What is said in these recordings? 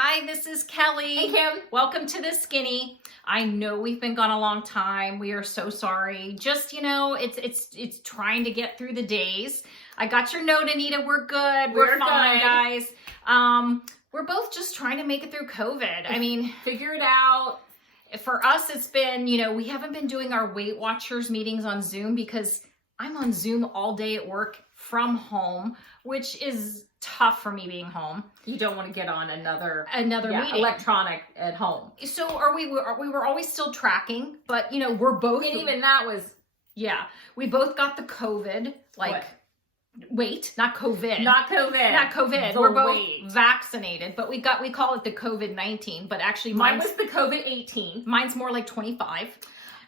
Hi, this is Kelly. Hey, Kim. Welcome to The Skinny. I know we've been gone a long time. We are so sorry. Just, it's trying to get through the days. I got your note, Anita. We're good. We're fine, guys. We're both just trying to make it through COVID. I mean, figure it out. For us, it's been, we haven't been doing our Weight Watchers meetings on Zoom because I'm on Zoom all day at work from home, which is tough for me being home. You don't want to get on another meeting electronic at home. So we were always still tracking, but we're both, and even that was, we both got the COVID, not COVID. We're both vaccinated, but we call it the COVID-19, but actually mine was the COVID-18. Mine's more like 25.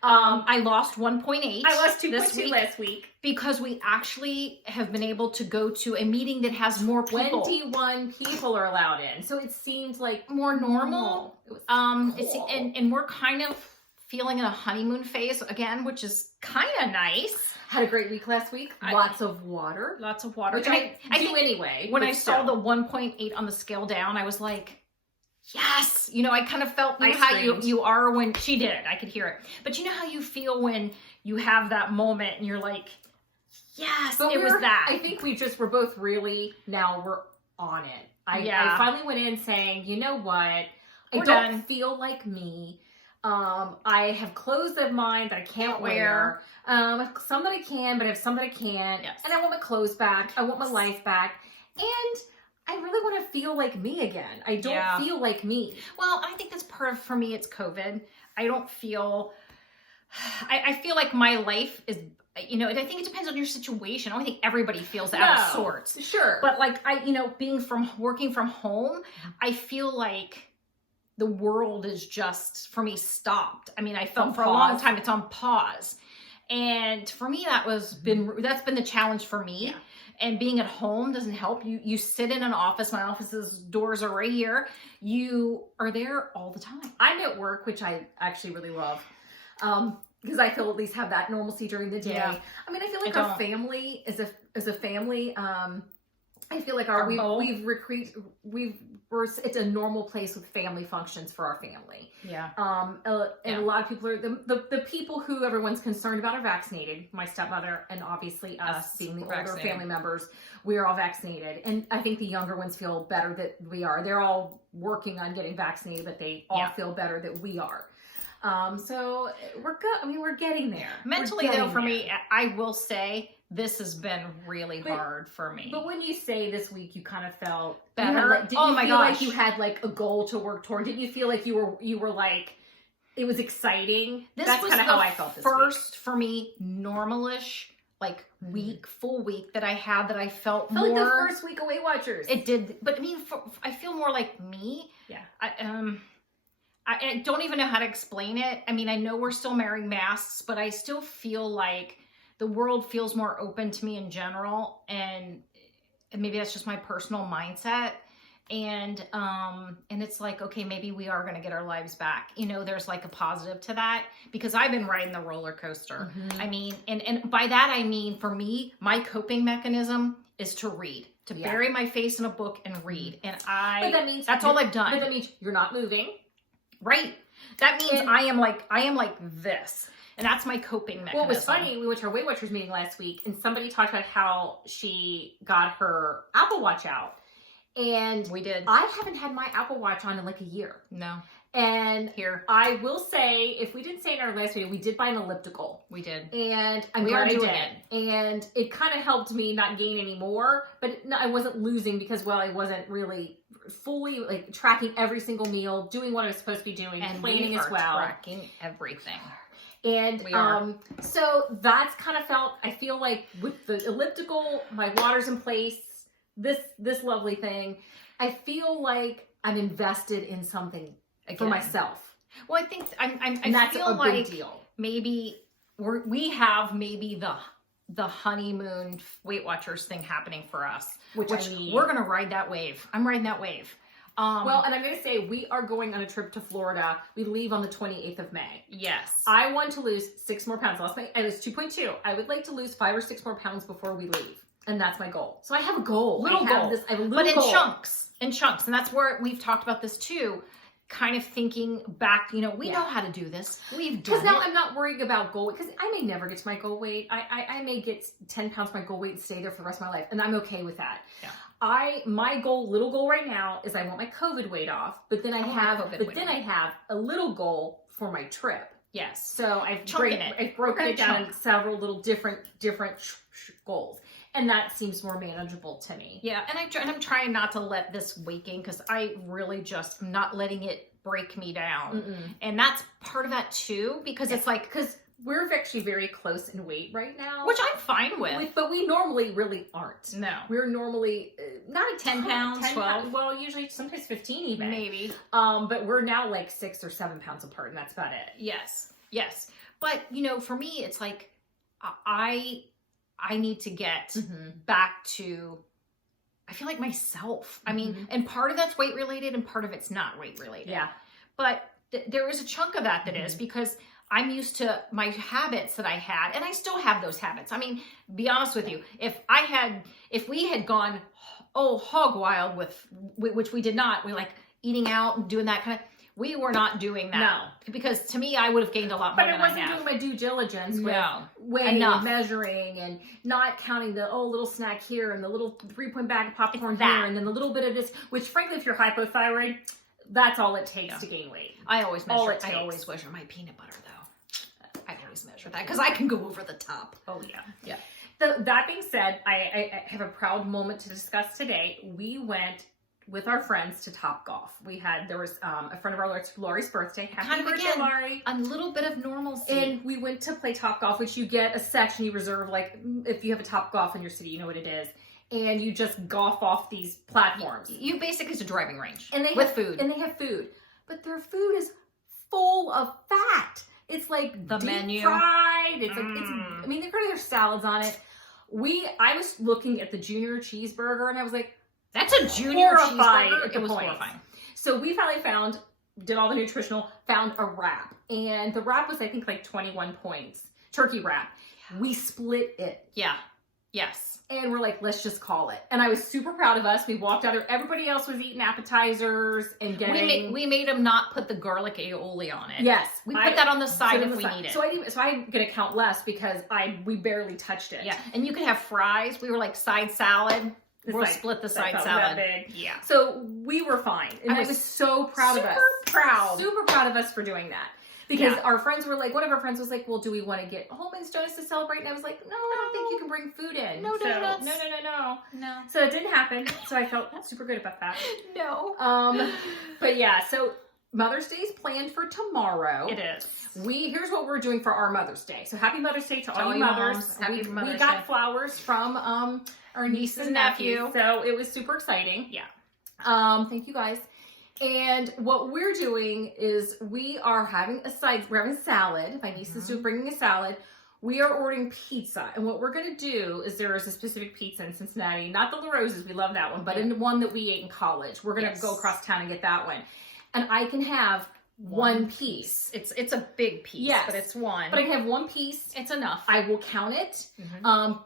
I lost 1.8. I lost 2.2 last week. Because we actually have been able to go to a meeting that has more people. 21 people are allowed in. So it seems like more normal. It was cool. And we're kind of feeling in a honeymoon phase again, which is kind of nice. Had a great week last week. Lots of water. Which I do anyway. When I saw the 1.8 on the scale down, I was like, yes, I kind of felt like how you are when she did. I could hear it. But you know how you feel when you have that moment and you're like, yes, but it was that. I think we're both really, now we're on it. I finally went in saying, you know what? I don't feel like me. I have clothes of mine that I can't wear. Some that I can, but if some that I can't. Yes. And I want my clothes back. I want my life back. And I really want to feel like me again. I don't feel like me. Well, I think that's part of, for me, it's COVID. I don't feel, I feel like my life is, I think it depends on your situation. I don't think everybody feels out of sorts. Sure. But working from home, I feel like the world is just, for me, stopped. I mean, I felt for a long time it's on pause. And for me, that's been the challenge for me. Yeah. And being at home doesn't help. You sit in an office. My office's doors are right here. You are there all the time. I'm at work, which I actually really love. Because I feel at least have that normalcy during the day. Yeah. I mean, I feel like our family as a family, I feel like it's a normal place with family functions for our family. Yeah. And a lot of people are the people who everyone's concerned about are vaccinated. My stepmother and obviously us being the older family members, we are all vaccinated. And I think the younger ones feel better that we are. They're all working on getting vaccinated, but they all feel better that we are. So we're good. I mean, we're getting there. Mentally though, for me, I will say this has been really hard for me. But when you say this week, you kind of felt better. Did you feel like you had like a goal to work toward? Did you feel like you were like, it was exciting? That's kind of how I felt this first week. For me, normalish, full week that I had that I felt more. Like the first week of Weight Watchers. It did. But I mean, I feel more like me. Yeah. I don't even know how to explain it. I mean, I know we're still wearing masks, but I still feel like the world feels more open to me in general. And maybe that's just my personal mindset. And it's like, okay, maybe we are going to get our lives back. There's like a positive to that because I've been riding the roller coaster. Mm-hmm. I mean, and by that, I mean, for me, my coping mechanism is to read, to bury my face in a book and read. And that's all I've done. But that means you're not moving. Right. That means I am like this. And that's my coping mechanism. Well, it was funny. We went to our Weight Watchers meeting last week and somebody talked about how she got her Apple Watch out. And we did. I haven't had my Apple Watch on in like a year. No. And I will say, if we didn't say in our last video, we did buy an elliptical. We did. And we are doing it. And it kind of helped me not gain any more, but I wasn't losing because, I wasn't really fully tracking every single meal, doing what I was supposed to be doing, and planning as well. Tracking everything. And so that's kind of I feel like with the elliptical, my water's in place, this lovely thing, I feel like I'm invested in something for myself. Well, I think and that's a big deal. Maybe we have the honeymoon Weight Watchers thing happening for us, which we're going to ride that wave. I'm riding that wave. And I'm going to say we are going on a trip to Florida. We leave on the 28th of May. Yes. I want to lose 6 more pounds. Last night I was 2.2. I would like to lose 5 or 6 more pounds before we leave. And that's my goal. So I have a goal. Little goal. I have a little but in goal. chunks. In chunks. And that's where we've talked about this too. Kind of thinking back, you know, we know how to do this. We've done it. Because now I'm not worrying about goal weight, because I may never get to my goal weight. I may get 10 pounds my goal weight and stay there for the rest of my life. And I'm okay with that. Yeah. My little goal right now is I want my COVID weight off, but then I have a little goal for my trip. Yes. So I've broken it down into several little different goals. And that seems more manageable to me. Yeah, and I'm trying not to let this weight gain, because I really just am not letting it break me down. And that's part of that too, because it's like, because we're actually very close in weight right now, which I'm fine with. But we normally really aren't. No, we're normally not a 10 pounds, 12. Well, usually sometimes 15 even. Maybe. But we're now like 6 or 7 pounds apart, and that's about it. Yes. But you know, for me, it's like I need to get back to, I feel like myself. I mean, and part of that's weight related and part of it's not weight related. Yeah. But there is a chunk of that is because I'm used to my habits that I had, and I still have those habits. I mean, be honest with you, if we had gone, hog wild with, which we did not, we like eating out and doing that kind of, we were not doing that. No. Because to me, I would have gained a lot more than I have. But I wasn't doing my due diligence with weighing and measuring and not counting the, little snack here and the little 3-point bag of popcorn here and then the little bit of this, which frankly, if you're hypothyroid, that's all it takes to gain weight. I always measure my peanut butter though. I always measure that because I can go over the top. Oh yeah. Yeah. That being said, I have a proud moment to discuss today. We went with our friends to Topgolf. There was a friend of ours, Laurie's birthday. Happy birthday, Laurie. A little bit of normalcy. And we went to play Topgolf, which you get a section you reserve, like if you have a Topgolf in your city, you know what it is. And you just golf off these platforms. You basically, it's a driving range. And they have food. And they have food. But their food is full of fat. It's like the deep menu fried. It's I mean, they've got their salads on it. I was looking at the junior cheeseburger and I was like, that's a junior cheeseburger. It was horrifying. So we finally did all the nutritional, found a wrap. And the wrap was, I think, like 21 points. Turkey wrap. Yeah. We split it. Yeah. Yes. And we're like, let's just call it. And I was super proud of us. We walked out there. Everybody else was eating appetizers and getting... We made them not put the garlic aioli on it. Yes. We put that on the side if we need it. So I'm going to count less because we barely touched it. Yeah. And you can have fries. We were like side salad. We'll split the side salad. Big. Yeah. So we were fine. And I was so proud of us. Super proud of us for doing that. Because our friends were like, one of our friends was like, well, do we want to get Holman's donuts to celebrate? And I was like, no, I don't think you can bring food in. No donuts. No. So it didn't happen. So I felt super good about that. No. But yeah, so Mother's Day is planned for tomorrow. It is. Here's what we're doing for our Mother's Day. So happy Mother's Day to all you mothers. Happy Mother's Day. We got flowers from our niece and nephew. So it was super exciting. Yeah. Thank you guys. And what we're doing is we're having salad. My niece is bringing a salad. We are ordering pizza. And what we're going to do is there is a specific pizza in Cincinnati, not the La Rosa's, we love that one, but in the one that we ate in college. We're going to go across town and get that one. And I can have one piece. It's a big piece, but it's one. But I can have one piece. It's enough. I will count it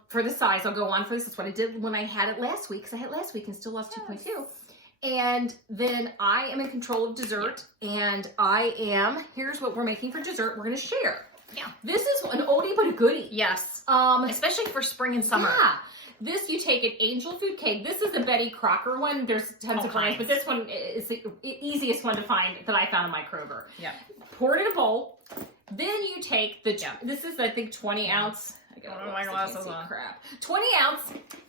for the size. I'll go on for this. That's what I did when I had it last week, because I had it last week and still lost 2.2. And then I am in control of dessert, and here's what we're making for dessert. We're going to share. Yeah. This is an oldie but a goodie. Yes. Especially for spring and summer. Yeah. This, you take an angel food cake. This is a Betty Crocker one. There's tons of brands, but this one is the easiest one to find that I found in my Kroger. Yeah. Pour it in a bowl. Then you take this is, I think, 20 ounce. Oh my glasses on. Crap. 20 ounce,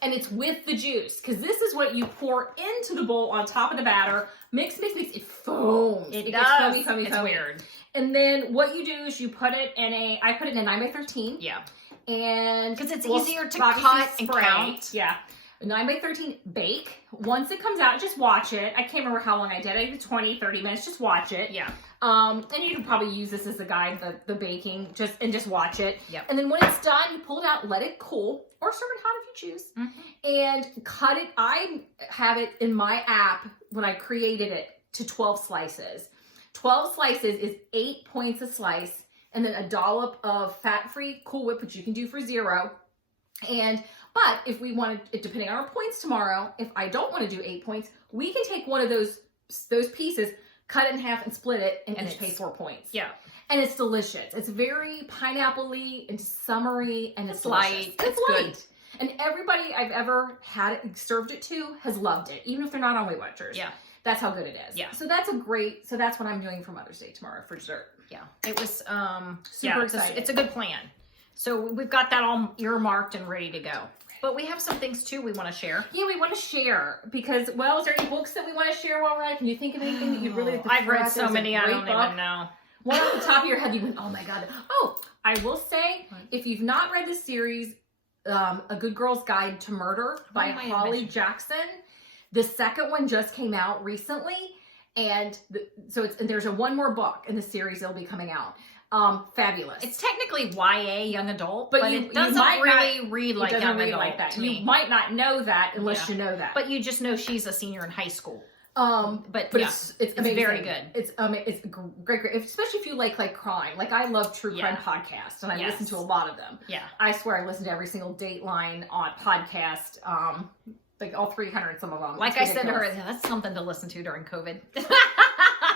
and it's with the juice, because this is what you pour into the bowl on top of the batter. Mix. It foams. It does. Gets foamy. It's weird. And then what you do is you put it in I put it in a 9x13. Yeah. And because it's easier to cut and count. Yeah. 9x13 bake. Once it comes out, just watch it. I can't remember how long I did. I did 20, 30 minutes. Just watch it. Yeah. And you can probably use this as a guide, the baking, just watch it. Yep. And then when it's done, you pull it out, let it cool, or serve it hot if you choose. And cut it. I have it in my app when I created it to 12 slices. 12 slices is 8 points a slice, and then a dollop of fat-free Cool Whip, which you can do for $0. And But if we want to, depending on our points tomorrow, if I don't want to do 8 points, we can take one of those pieces, cut it in half and split it, and each pay 4 points. Yeah. And it's delicious. It's very pineapple-y and summery, and it's light. It's It's light. And everybody I've ever had it, served it to, has loved it, even if they're not on Weight Watchers. Yeah. That's how good it is. Yeah. So that's what I'm doing for Mother's Day tomorrow for dessert. Yeah. It was, Super excited. It's a good plan. So we've got that all earmarked and ready to go. But we have some things too we want to share. Yeah, we want to share because, well, is there any books that we want to share while we're at it? Can you think of anything that you'd really like to I've throw read out so there as a many, I great don't book? even know. One off the top of your head, you went, oh my God. Oh, I will say, if you've not read the series, A Good Girl's Guide to Murder by Holly Jackson, the second one just came out recently. And there's one more book in the series that'll be coming out. Fabulous. It's technically YA, young adult, But but you it doesn't might really read like it doesn't young read adult like that. to You me. might not know that unless you know that. But you just know she's a senior in high school. But yeah, it's amazing. very good. It's great, especially if you like crime. Like I love true crime podcasts, and I listen to a lot of them. Yeah, I swear I listen to every single Dateline on podcast. Like all 300 and some of them. Like I said to her, that's something to listen to during COVID.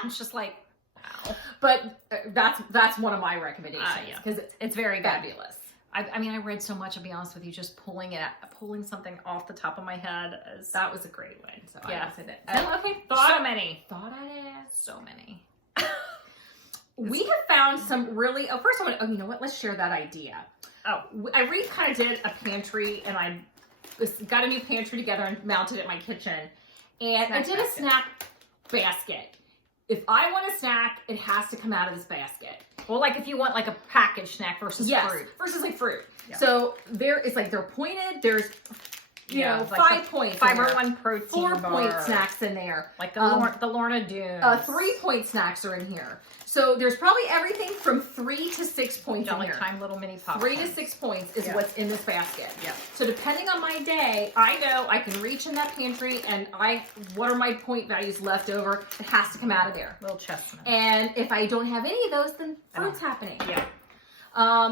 It's just like, wow. But that's one of my recommendations because it's very fabulous. I mean, I read so much. I'll be honest with you, just pulling something off the top of my head. That was a great one. So yeah, I would say that. Okay, so many. Thought I'd ask. So many. We have found some really. Oh, first I want to. Oh, you know what? Let's share that idea. Oh, I kind of did a pantry, and I got a new pantry together and mounted it in my kitchen, and I did a snack basket. If I want a snack, it has to come out of this basket. Well, like if you want like a packaged snack versus fruit. Versus like fruit. Yeah. So they're pointed. There's, you know, like 5 points. Fiber 1 protein 4 bar. point snacks in there. Like the Lorna Doone. 3 point snacks are in here. So there's probably everything from 3 to 6 points in here. Time little mini pop. 3 to 6 points is what's in this basket. Yeah. So depending on my day, I know I can reach in that pantry and what are my point values left over? It has to come out of there. Little chestnut. And if I don't have any of those, then fruit's happening. Yeah.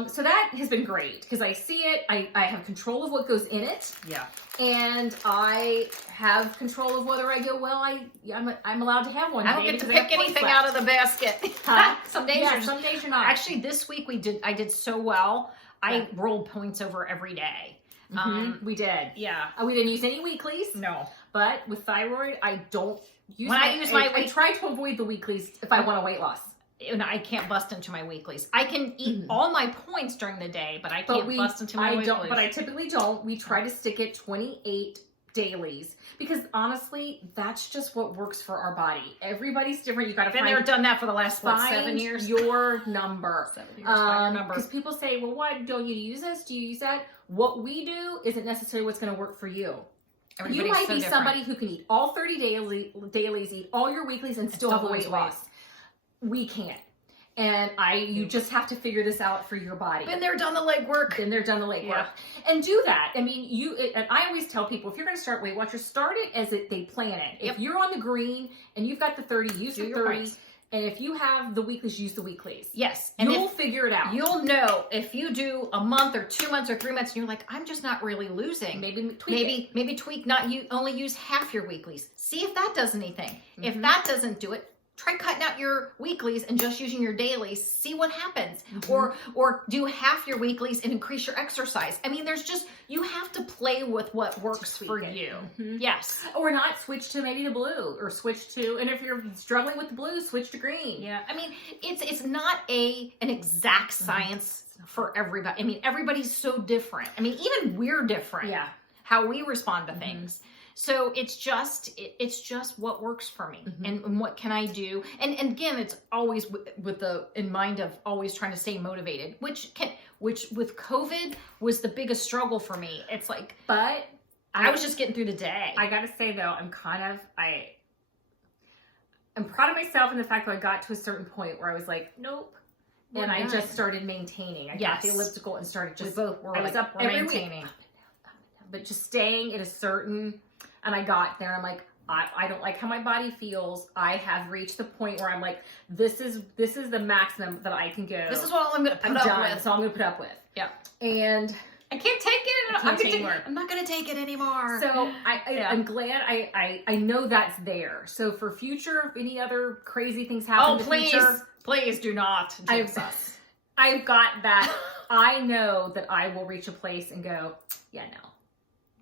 So that has been great because I see it. I have control of what goes in it. Yeah. And I have control of whether I go, well, I'm allowed to have one. I don't get to pick anything out of the basket. Some days you're not. Actually, this week I did so well. I rolled points over every day. We did. Yeah. We didn't use any weeklies. No. But with thyroid, I don't use I try to avoid the weeklies if I want a weight loss. And I can't bust into my weeklies. I can eat all my points during the day, but I can't bust into my weeklies. But I typically don't. We try to stick at 28 dailies because honestly, that's just what works for our body. Everybody's different. You got to find. Been there, done that for the last 7 years. Your number. 7 years. Find your number. Because people say, well, why don't you use this? Do you use that? What we do isn't necessarily what's going to work for you. You might be somebody who can eat all 30 dailies, eat all your weeklies, and still have a weight loss. We can't. And you just have to figure this out for your body. Been there, done the legwork. And do that. I mean, and I always tell people, if you're going to start Weight Watchers, start it as they plan it. Yep. If you're on the green and you've got the 30, use the 30. Points. And if you have the weeklies, use the weeklies. Yes. And you'll figure it out. You'll know if you do a month or 2 months or 3 months and you're like, I'm just not really losing. Maybe tweak, only use half your weeklies. See if that does anything. If that doesn't do it, try cutting out your weeklies and just using your dailies. See what happens. Or do half your weeklies and increase your exercise. I mean, you have to play with what works for you. Yes. Or not, switch to maybe the blue, or switch to, and if you're struggling with the blue, switch to green. Yeah. I mean, it's not an exact science for everybody. I mean, everybody's so different. I mean, even we're different. Yeah. How we respond to things. So it's just what works for me, and what can I do? And again, it's always with in mind of always trying to stay motivated, which with COVID was the biggest struggle for me. It's like, but I was just getting through the day. I gotta say though, I'm proud of myself in the fact that I got to a certain point where I was like, nope. And I just started maintaining. I got the elliptical and started just. We both were maintaining. But just staying at a certain. And I got there, I'm like, I don't like how my body feels. I have reached the point where I'm like, this is the maximum that I can go. This is what I'm going to put up with. So I'm going to put up with. Yeah. And I can't take it. I'm not going to take it anymore. So I'm glad I know that's there. So for future, if any other crazy things happen in the future, please do not jinx us. I've got that. I know that I will reach a place and go, yeah,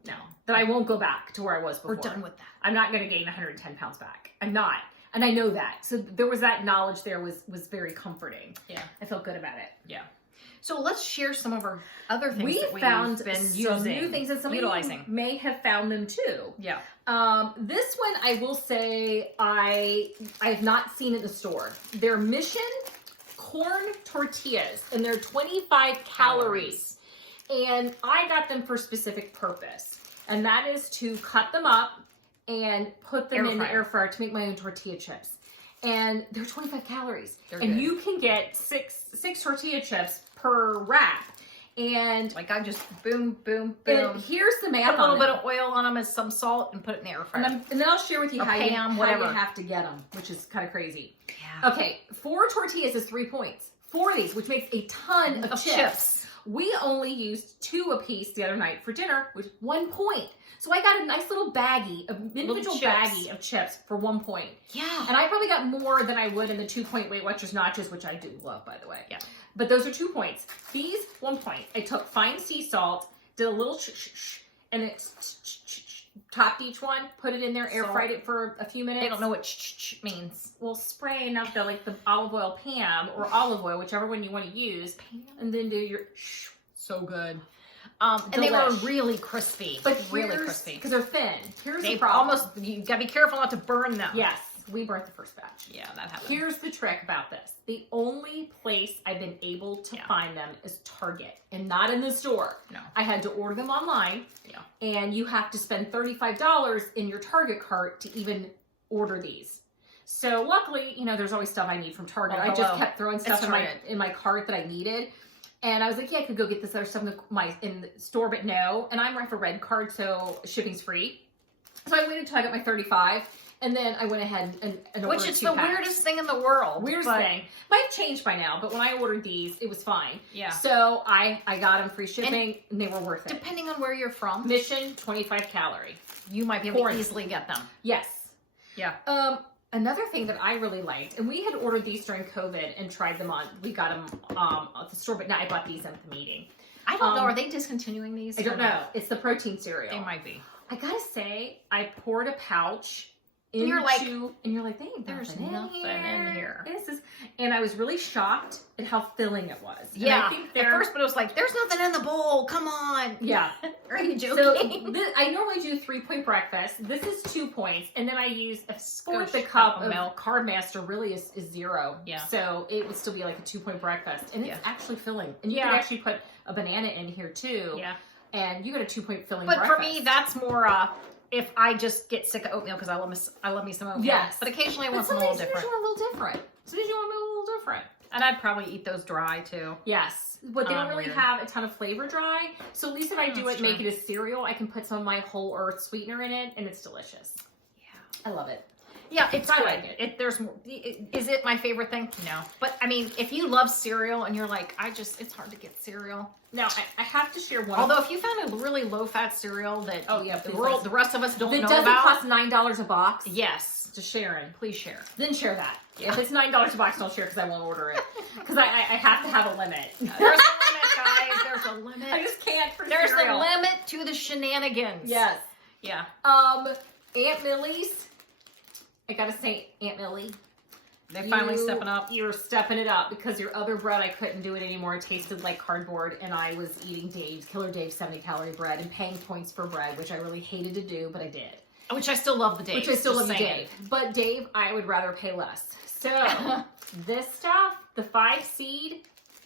no, that I won't go back to where I was before. We're done with that. I'm not going to gain 110 pounds back. I'm not. And I know that. So there was that knowledge there was very comforting. Yeah. I felt good about it. Yeah. So let's share some of our other things We that we've found been some using, new things, and some utilizing. of you may have found them too. Yeah. This one, I will say, I have not seen in the store. They're Mission corn tortillas, and they're 25 calories. And I got them for a specific purpose, and that is to cut them up and put them in the air fryer to make my own tortilla chips. And they're 25 calories. They're and good. You can get six tortilla chips per wrap. And like I just boom. and here's the math. Put a little bit of oil on them and some salt and put it in the air fryer. And then I'll share with you how you have to get them, which is kind of crazy. Yeah. Okay, 4 tortillas is 3 points. 4 of these, which makes a ton of chips. We only used 2 apiece the other night for dinner, which 1 point. So I got a nice little baggie, an individual baggie of chips for 1 point. Yeah. And I probably got more than I would in the 2-point Weight Watchers nachos, which I do love, by the way. Yeah. But those are 2 points. These, 1 point. I took fine sea salt, did a little and it topped each one, put it in there, air fried it for a few minutes. They don't know what means. Well, spray enough that like the olive oil Pam or olive oil, whichever one you want to use, and then do your so good. And they were really crispy, but really crispy because they're thin. Here's the they problem. almost you gotta be careful not to burn them. Yes, we burnt the first batch. Yeah, that happened. Here's the trick about this: the only place I've been able to find them is Target, and not in the store. No, I had to order them online. Yeah, and you have to spend $35 in your Target cart to even order these. So luckily, you know, there's always stuff I need from Target. I just kept throwing stuff in my cart that I needed. And I was like, yeah, I could go get this other stuff in the store, but no. And I'm a red card, so shipping's free. So I waited until I got my 35, and then I went ahead and ordered which is 2 the packs. weirdest thing in the world. Weirdest thing. Might have changed by now, but when I ordered these, it was fine. Yeah. So I got them free shipping, and they were worth it. Depending on where you're from. Mission, 25 calorie. You might be able to easily get them. Yes. Yeah. Another thing that I really liked, and we had ordered these during COVID and tried them on. We got them at the store, but now I bought these at the meeting. I don't know. Are they discontinuing these? I don't know. It's the protein cereal. They might be. I gotta say, I poured a pouch into, and you're like, there's nothing in here. And I was really shocked at how filling it was. Yeah. At first, but it was like, there's nothing in the bowl. Come on. Yeah. Are you joking? So I normally do 3-point breakfast. This is 2 points, and then I use a fourth a cup of milk. Carb Master really is 0. Yeah. So it would still be like a 2-point breakfast, and it's actually filling. And you can actually put a banana in here too. Yeah. And you get a 2-point filling. But breakfast. for me, that's more. If I just get sick of oatmeal because I love me some oatmeal. Yes. But occasionally I want something a little different. Sometimes you want a little different. And I'd probably eat those dry too. Yes. But they don't really have a ton of flavor dry. So at least if I do it, make it a cereal, I can put some of my whole earth sweetener in it, and it's delicious. Yeah. I love it. Yeah, it's I good. like it. There's more. Is it my favorite thing? No. But I mean, if you love cereal and you're like, it's hard to get cereal. Now, I have to share one. Although if you found a really low-fat cereal that the rest of us don't know about. That doesn't cost $9 a box. Yes. Just sharing. Please share. Then share that. Yeah. If it's $9 a box, don't share because I won't order it. Because I have to have a limit. There's a limit, guys. There's a limit. I just can't for There's cereal. a limit to the shenanigans. Yes. Yeah. Aunt Millie's. I gotta say, Aunt Millie. They're finally stepping up. You're stepping it up because your other bread, I couldn't do it anymore. It tasted like cardboard, and I was eating Killer Dave's 70-calorie bread and paying points for bread, which I really hated to do, but I did. Which I still love the Dave. Which I still love the Dave. But Dave, I would rather pay less. So, this stuff, the 5-seed,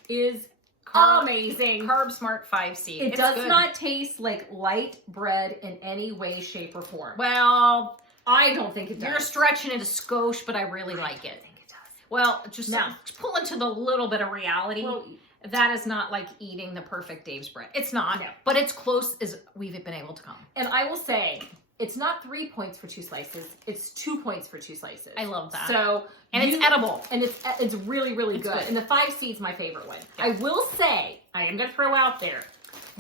is amazing. Carb Smart 5-seed. It does not taste like light bread in any way, shape, or form. Well, I don't think it does. You're stretching it a skosh, but I really like it. Well, just pull into the little bit of reality. Well, that is not like eating the perfect Dave's bread. It's not, but it's close as we've been able to come. And I will say, it's not 3 points for 2 slices. It's 2 points for 2 slices. I love that. So, it's edible. And it's really, really good. And the 5-seed's my favorite one. Yeah. I will say, I am going to throw out there,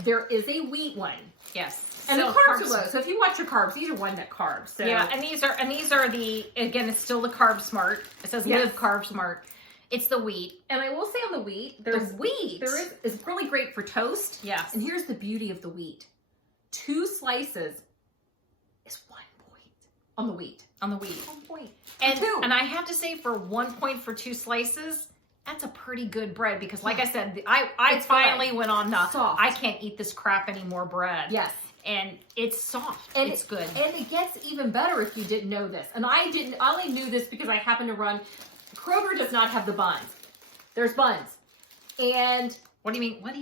There is a wheat one. Yes. And So the carbs are low. So if you watch your carbs, these are 1 net carbs. So yeah, and these are the, again, it's still the Carb Smart. It says Live Carb Smart. It's the wheat. And I will say on the wheat, there's wheat. It's really great for toast. Yes. And here's the beauty of the wheat. 2 slices is 1 point on the wheat. On the wheat. 1 point. And I have to say, for 1 point for 2 slices, that's a pretty good bread, because like I said, I finally went on the soft. I can't eat this crap anymore bread. Yes. And it's soft. And it's good. And it gets even better if you didn't know this. And I only knew this because I happen to run. Kroger does not have the buns. There's buns. And what do you mean? What?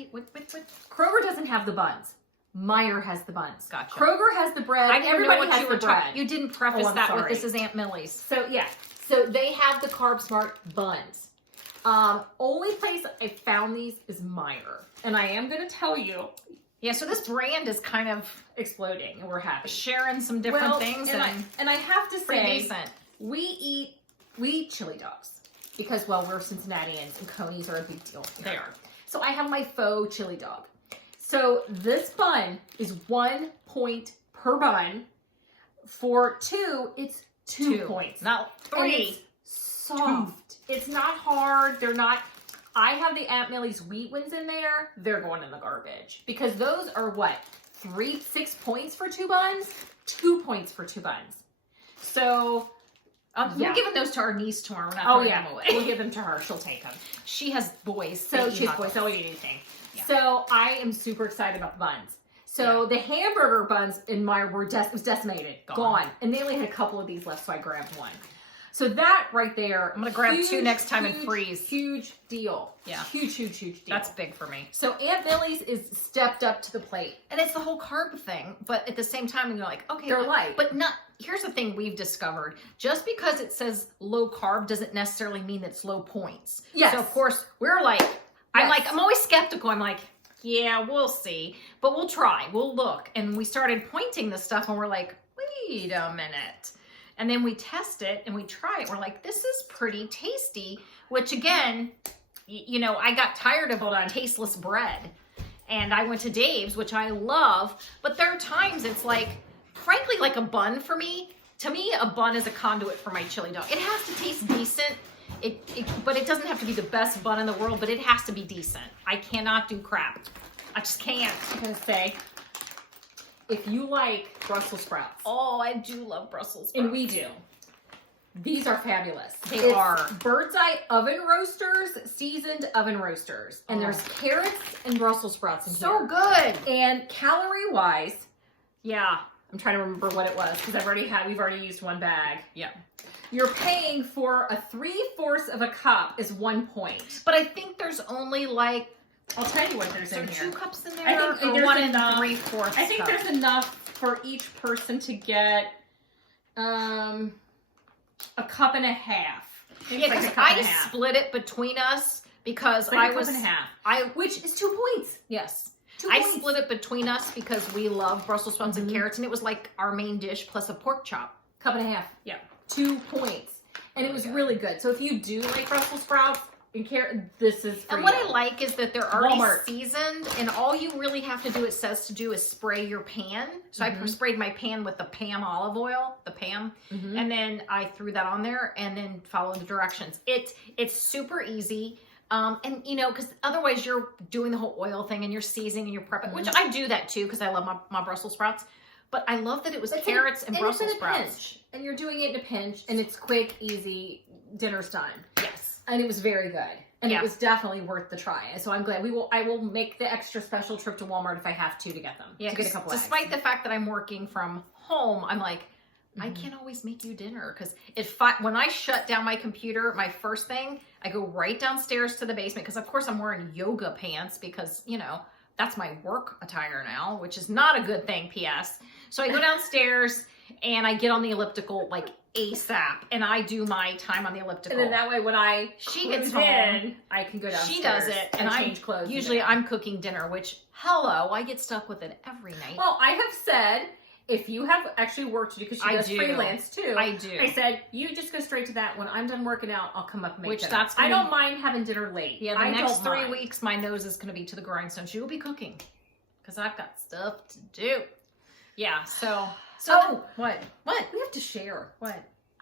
Kroger doesn't have the buns. Meijer has the buns. Gotcha. Kroger has the bread. I didn't know what has you were the bread. talking. You didn't preface that with this is Aunt Millie's. So yeah. So they have the Carb Smart buns. Only place I found these is Meijer. And I am going to tell you. Yeah, so this brand is kind of exploding, and we're happy. Sharing some different things. And I have to say, decent. we eat chili dogs. Because, well, we're Cincinnatians, and Conies are a big deal. They are. So I have my faux chili dog. So this bun is 1 point per bun. For 2, it's 2 points. Not 3. Soft. It's not hard. They're not. I have the Aunt Millie's wheat ones in there. They're going in the garbage. Because those are what? 6 points for 2 buns? 2 points for 2 buns. So, we're giving those to our niece tomorrow. We're not throwing them away. We'll give them to her. She'll take them. She has boys. So she has boys. So we eat anything. Yeah. So I am super excited about the buns. So the hamburger buns in my was decimated. Gone. And they only had a couple of these left, so I grabbed one. So that right there. I'm going to grab 2 next time and freeze. Huge deal. Yeah. Huge deal. That's big for me. So Aunt Millie's is stepped up to the plate. And it's the whole carb thing. But at the same time, you're like, okay. They're light. But not. Here's the thing we've discovered. Just because it says low carb doesn't necessarily mean it's low points. Yes. So, of course, we're like, I'm always skeptical. I'm like, yeah, we'll see. But we'll try. We'll look. And we started pointing the stuff and we're like, wait a minute. And then we test it and we try it. We're like, this is pretty tasty, which again, you know, I got tired of tasteless bread. And I went to Dave's, which I love. But there are times it's like, frankly, like a bun for me. To me, a bun is a conduit for my chili dog. It has to taste decent. But it doesn't have to be the best bun in the world, but it has to be decent. I cannot do crap. I just can't. I'm going to say, if you like Brussels sprouts. Oh, I do love Brussels sprouts. And we do. These are fabulous. They are. Bird's Eye oven roasters, seasoned oven roasters. And there's carrots and Brussels sprouts in here. So good. And calorie-wise, yeah. I'm trying to remember what it was because we've already used 1 bag. Yeah. You're paying for a 3/4 of a cup is 1 point. But I think there's only like, I'll tell you what there's in here. 2 cups in there? I think or there's 1 enough. 3/4 I think there's enough for each person to get a cup and a half. Yeah, because I split it between us because I was a cup and a half. Which is 2 points. Yes. 2 I points. split it between us because we love Brussels sprouts and carrots, and it was like our main dish plus a pork chop. Cup and a half. Yeah. 2 points. And it was really good. So if you do like Brussels sprouts and carrot, this is for And what you. I like is that they're already Walmart. seasoned, and all you really have to do, it says to do, is spray your pan. So I sprayed my pan with the Pam olive oil, and then I threw that on there and then follow the directions. It's super easy. And you know, because otherwise you're doing the whole oil thing and you're seasoning and you're prepping, which I do that too because I love my Brussels sprouts. But I love that it was carrots and Brussels sprouts. And you're doing it in a pinch, and it's quick, easy, dinner's done. Yes. And it was very good. And it was definitely worth the try. And so I'm glad I will make the extra special trip to Walmart if I have to get them. Yeah, to get a couple despite the fact that I'm working from home, I'm like, I can't always make you dinner because when I shut down my computer, my first thing, I go right downstairs to the basement because of course I'm wearing yoga pants because, you know, that's my work attire now, which is not a good thing, P.S. So I go downstairs and I get on the elliptical like ASAP and I do my time on the elliptical. And then that way when she gets home, I can go downstairs. She does it and I change clothes. Usually I'm cooking dinner, which, hello, I get stuck with it every night. Well, I have said, if you have actually work to do, because she does freelance too. I do. I said, you just go straight to that. When I'm done working out, I'll come up and make dinner. I don't mind having dinner late. Yeah, the next 3 weeks, my nose is going to be to the grindstone. She will be cooking. because I've got stuff to do. Yeah, so what? We have to share. What?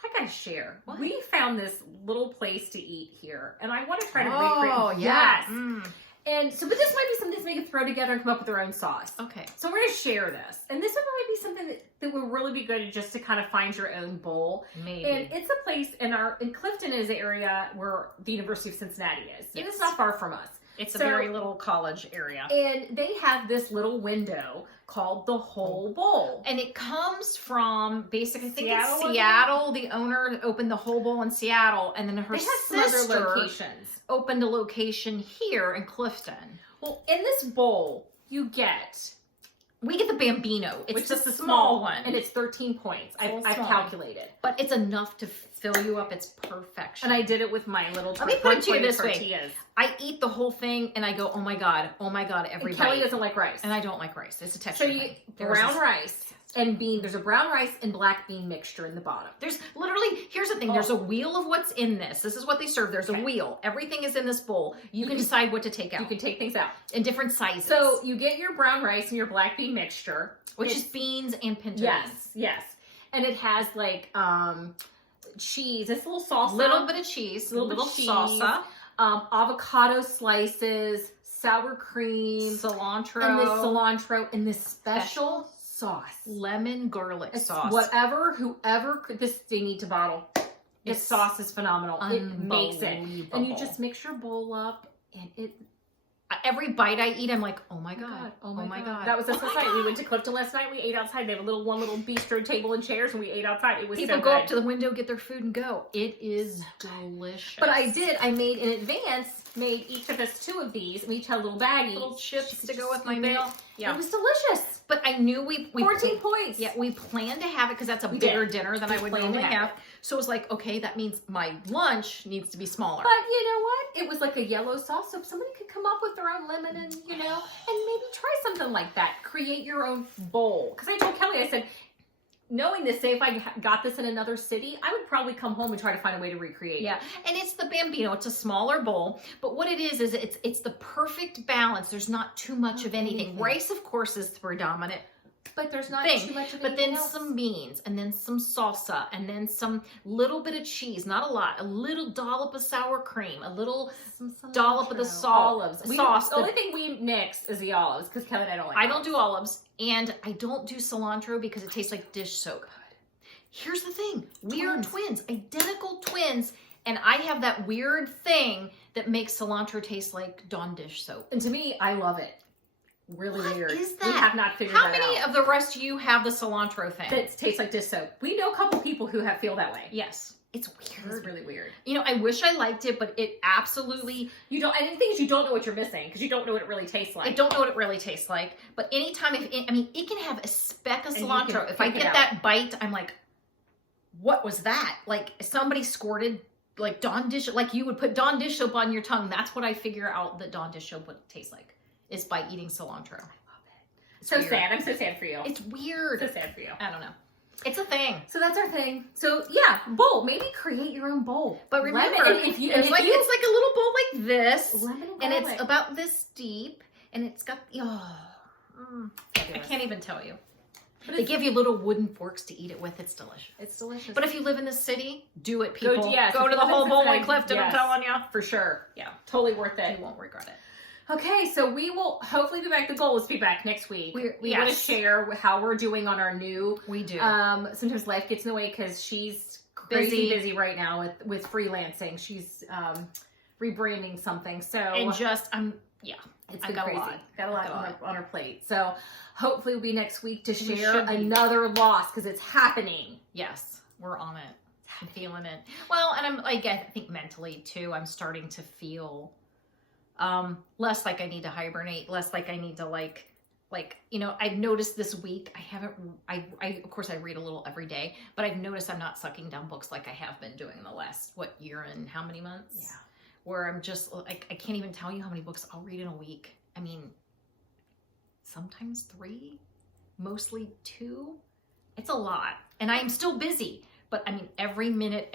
I gotta share. What? We found this little place to eat here, and I want to try to Oh, recreate. yeah. Yes. And so, but this might be something we can throw together and come up with our own sauce. Okay. So we're gonna share this, and this would might be something that would really be good just to kind of find your own bowl. Maybe. And it's a place in Clifton is the area where the University of Cincinnati is. Yes. It's not far from us. It's a very little college area. And they have this little window called the Whole Bowl. And it comes from basically, I think Seattle, it's Seattle. The owner opened the Whole Bowl in Seattle, and then her They have some other sister locations. opened a location here in Clifton. Well, in this bowl, you get We get the Bambino. It's which just is a small one, and it's 13 points. I've small. calculated, but it's enough to fill you up. It's perfection. and I did it with my little. Let me put it to you this way. tortillas. I eat the whole thing, and I go, oh my god, every And Kelly bite. doesn't like rice, And I don't like rice. It's a texture so you thing. get There's brown a- rice and bean. There's a brown rice and black bean mixture in the bottom. There's literally, here's the thing, there's a wheel of what's in this. This is what they serve. There's a Okay. wheel. Everything is in this bowl. You can decide what to take out. You can take things out. In different sizes. So you get your brown rice and your black bean mixture, which It's- is beans and pinto beans. yes, and it has like cheese. It's a little salsa, A little bit of cheese, a little cheese, salsa, avocado slices, sour cream, cilantro, and this cilantro, and this special sauce. lemon garlic It's sauce. whoever this they need to bottle. This It's sauce is phenomenal. It makes it, and you unbelievable. just mix your bowl up, and it. Every bite I eat, I'm like, oh my god, Oh my god. That That was us last night. We went to Clifton last night. We ate outside. They have one little bistro table and chairs, and we ate outside. It was People so go good. up to the window, get their food, and go. It is delicious. But I made in advance, made each of us 2 of these. We each had a little baggie. little chips to Just go with my scoop it. meal. Yeah. It was delicious. But I knew we 14 points. Yeah, we planned to have it because that's a We bigger did. dinner than I would planned to normally have have. So it was like, okay, that means my lunch needs to be smaller. But you know what? It was like a yellow sauce, so somebody could come up with their own lemon and, and maybe try something like that. Create your own bowl. Because I told Kelly, I said, knowing this, say if I got this in another city, I would probably come home and try to find a way to recreate Yeah, it. and it's the Bambino. It's a smaller bowl, but what it is it's the perfect balance. There's not too much of anything. Rice, of course, is the predominant But there's not thing, too much of but anything then else. some beans, and then some salsa, and then some little bit of cheese, not a lot, a little dollop of sour cream, a little dollop of the cilantro, salt, olives. sauce. The only thing we mix is the olives because Kelly and I don't like I don't olives. do olives, and I don't do cilantro because it tastes like dish soap. Here's the thing. We are twins, identical twins, and I have that weird thing that makes cilantro taste like Dawn dish soap. And to me, I love it. Really What weird. is We that? have not figured How that many out. of the rest of you have the cilantro thing? That tastes like dish soap. We know a couple people who feel that way. Yes. It's It's weird. really weird. You know, I wish I liked it, but it absolutely, You don't. And the thing is, you don't know what you're missing because you don't know what it really tastes like. I don't know what it really tastes like. But anytime, it can have a speck of And you cilantro. can If I pick it get out. that bite, I'm like, what was that? Like somebody squirted like Dawn dish, like you would put Dawn dish soap on your tongue. That's what I figure out that Dawn dish soap would taste like, is by eating cilantro. It's So weird. sad. I'm so sad for you. It's weird. so sad for you. I don't know. It's a thing. So that's our thing. So yeah, bowl. Maybe create your own bowl. But remember, Lemon, and if you, and it's if like you, it's like a little bowl like this, lemon and garlic. it's about this deep, and it's got I Fabulous. can't even tell you. But They it's, give you little wooden forks to eat it with. It's delicious. it's delicious. But if you live in the city, do it, people. yes, Go if to you the live in whole bowl in Cincinnati, Clifton. I'm yes. telling you, for sure, yeah, totally worth it. you won't regret it. Okay, so we will hopefully be back. The goal is to be back next week. We want to yes. share how we're doing on our new. We do. Sometimes life gets in the way because she's crazy busy right now with freelancing. She's rebranding something. So and just it's I been got a crazy. lot. Got a lot Got a lot. on her plate. So hopefully we'll be next week to We share should be. another loss because it's happening. yes, we're on it. I'm feeling it. Well, and I'm like I think mentally too. I'm starting to feel less like I need to hibernate, less like I need to like I've noticed this week I of course I read a little every day, but I've noticed I'm not sucking down books like I have been doing the last year and how many months. Yeah. Where I'm just like I can't even tell you how many books I'll read in a week. I mean, sometimes 3, mostly 2. It's a lot, and I am still busy. But I mean, every minute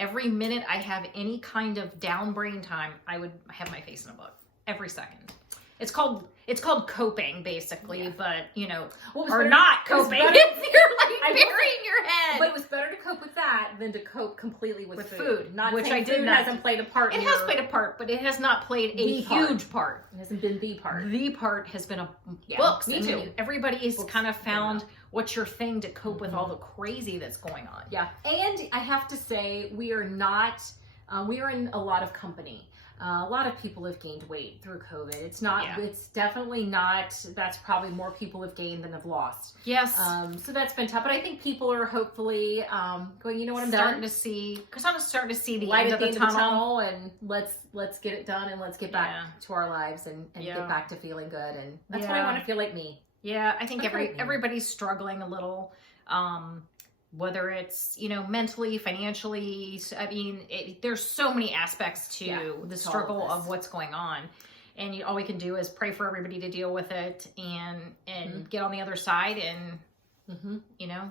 I have any kind of down brain time, I would have my face in a book every second. it's called coping basically, but you know, What was or better- not it was coping. better- If you're like I will say- burying your head. But it was better to cope with that than to cope completely with food. Not which saying I did food not. hasn't played a part. It in has your- played a part, but it has not played a The part. huge part. It hasn't been the part. The part has been Yeah, books. me I mean, too. everybody has Books kind of have found what's your thing to cope with all the crazy that's going on. Yeah, and I have to say we are not. We are in a lot of company. A lot of people have gained weight through COVID. It's not. Yeah. It's definitely not. That's probably more people have gained than have lost. Yes. So that's been tough. But I think people are hopefully going. You know what? I'm starting done. to see, because I'm starting to see the Light end at of the the end of the tunnel. tunnel, and let's get it done, and let's get back Yeah. to our lives and Yeah. get back to feeling good. And that's what I Yeah. want to feel like me. Yeah, I think Okay. everybody's struggling a little, whether it's, you know, mentally, financially. I mean, there's so many aspects to Yeah, the to all of struggle this. of what's going on. And all we can do is pray for everybody to deal with it and get on the other side and, you know,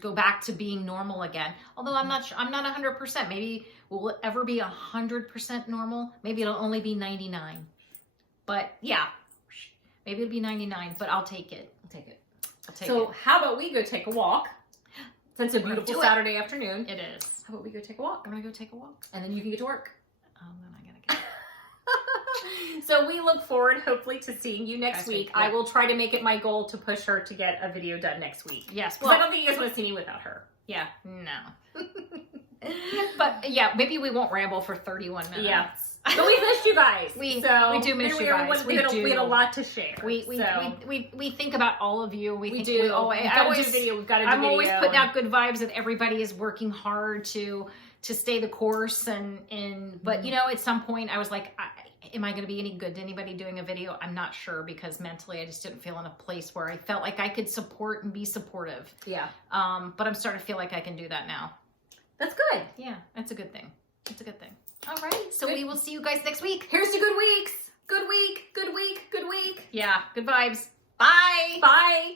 go back to being normal again. Although I'm not sure, I'm not 100%. Maybe will it ever be 100% normal? Maybe it'll only be 99. But yeah, maybe it'll be 99, but I'll take it. I'll take it. I'll take So it. how about we go take a walk? Since it's a We're gonna beautiful do it. Saturday afternoon. It is. How about we go take a walk? I'm gonna go take a walk. And then you can get to work. Then I gotta get. So we look forward, hopefully, to seeing you next Next week. week, I yeah. will try to make it my goal to push her to get a video done next week. Yes. Because I don't think you guys want to see me without her. Yeah. No. But yeah, maybe we won't ramble for 31 minutes. Yeah. But we missed you guys. We so do miss here you we are. guys. We had We a do. lot to share. We think about all of you. We think do. We always, We've I got to do always, video. We've got to do I'm video. always putting out good vibes that everybody is working hard to stay the course but you know, at some point I was like, am I going to be any good to anybody doing a video? I'm not sure, because mentally I just didn't feel in a place where I felt like I could support and be supportive. Yeah. But I'm starting to feel like I can do that now. That's good. Yeah, that's a good thing. It's a good thing. All right, so Good. we will see you guys next week. Here's to good weeks. Good week. Good week. Good week. Yeah, good vibes. Bye. Bye.